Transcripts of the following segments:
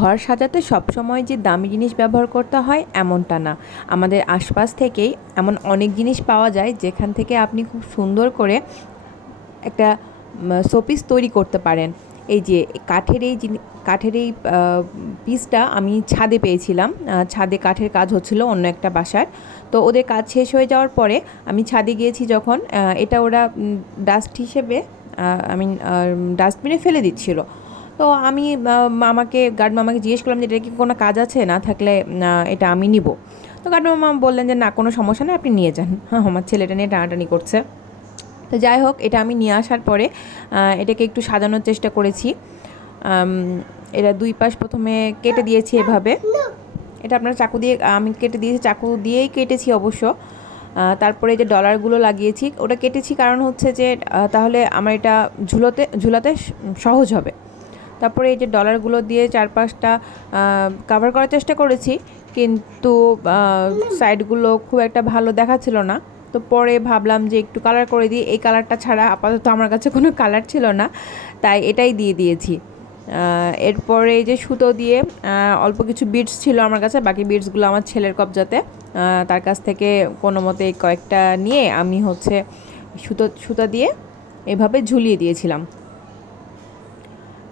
ঘর সাজাতে সবসময় যে দামি জিনিস ব্যবহার করতে হয় এমনটা না। আমাদের আশপাশ থেকেই এমন অনেক জিনিস পাওয়া যায় যেখান থেকে আপনি খুব সুন্দর করে একটা শোপিস তৈরি করতে পারেন। এই যে কাঠের এই পিসটা আমি ছাদে পেয়েছিলাম। ছাদে কাঠের কাজ হচ্ছিল অন্য একটা বাসার। তো ওদের কাজ শেষ হয়ে যাওয়ার পরে আমি ছাদে গিয়েছি যখন, এটা ওরা ডাস্ট হিসেবে আমি ডাস্টবিনে ফেলে দিচ্ছিল। তো আমি গার্ড মামাকে জিজ্ঞেস করলাম যে এটা কি কোনো কাজ আছে, না থাকলে এটা আমি নিব। তো গার্ড মামা বললেন যে না, কোনো সমস্যা নেই, আপনি নিয়ে যান। হ্যাঁ, আমার ছেলেটা নিয়ে টানাটানি করছে। তো যাই হোক, এটা আমি নিয়ে আসার পরে এটাকে একটু সাজানোর চেষ্টা করেছি। এটা দুই পাশ প্রথমে কেটে দিয়েছি এভাবে। এটা আপনার চাকু দিয়ে আমি কেটে দিয়েছি, চাকু দিয়েই কেটেছি অবশ্য। তারপরে যে ডলারগুলো লাগিয়েছি, ওটা কেটেছি কারণ হচ্ছে যে তাহলে আমার এটা ঝুলাতে সহজ হবে। তারপরে এই যে ডলারগুলো দিয়ে চারপাশটা কাভার করার চেষ্টা করেছি, কিন্তু সাইডগুলো খুব একটা ভালো দেখাচ্ছিল না। তো পরে ভাবলাম যে একটু কালার করে দিই, এই কালারটা ছাড়া আপাতত আমার কাছে কোনো কালার ছিল না, তাই এটাই দিয়ে দিয়েছি। এরপরে এই যে সুতো দিয়ে অল্প কিছু বিডস ছিল আমার কাছে, বাকি বিডসগুলো আমার ছেলের কবজাতে, তার কাছ থেকে কোনো মতে কয়েকটা নিয়ে আমি হচ্ছে সুতা দিয়ে এভাবে ঝুলিয়ে দিয়েছিলাম।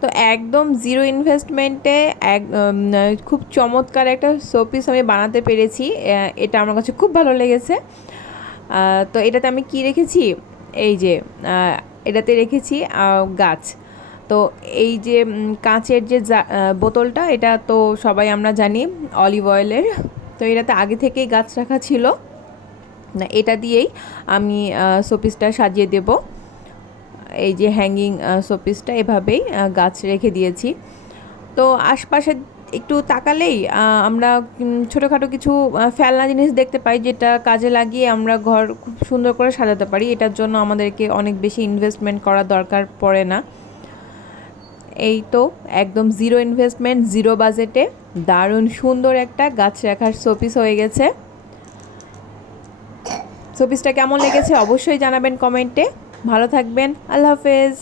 তো একদম জিরো ইনভেস্টমেন্টে খুব চমৎকার একটা শোপিস আমি বানাতে পেরেছি। এটা আমার কাছে খুব ভালো লেগেছে। তো এটাতে আমি কি রেখেছি, এই যে এটাতে রেখেছি গাছ। তো এই যে কাঁচের যে বোতলটা, এটা তো সবাই আমরা জানি অলিভ অয়েলের। তো এটাতে আগে থেকেই গাছ রাখা ছিল, না এটা দিয়েই আমি শোপিসটা সাজিয়ে দেব। এই যে হ্যাঙ্গিং শোপিসটা এভাবেই গাছ রেখে দিয়েছি। তো আশপাশে একটু তাকালেই আমরা ছোটোখাটো কিছু ফেলনা জিনিস দেখতে পাই, যেটা কাজে লাগিয়ে আমরা ঘর খুব সুন্দর করে সাজাতে পারি। এটার জন্য আমাদেরকে অনেক বেশি ইনভেস্টমেন্ট করা দরকার পড়ে না। এই তো একদম জিরো ইনভেস্টমেন্ট, জিরো বাজেটে দারুণ সুন্দর একটা গাছ রাখার শোপিস হয়ে গেছে। শোপিসটা কেমন লেগেছে অবশ্যই জানাবেন কমেন্টে। ভালো থাকবেন, আল্লাহ হাফেজ।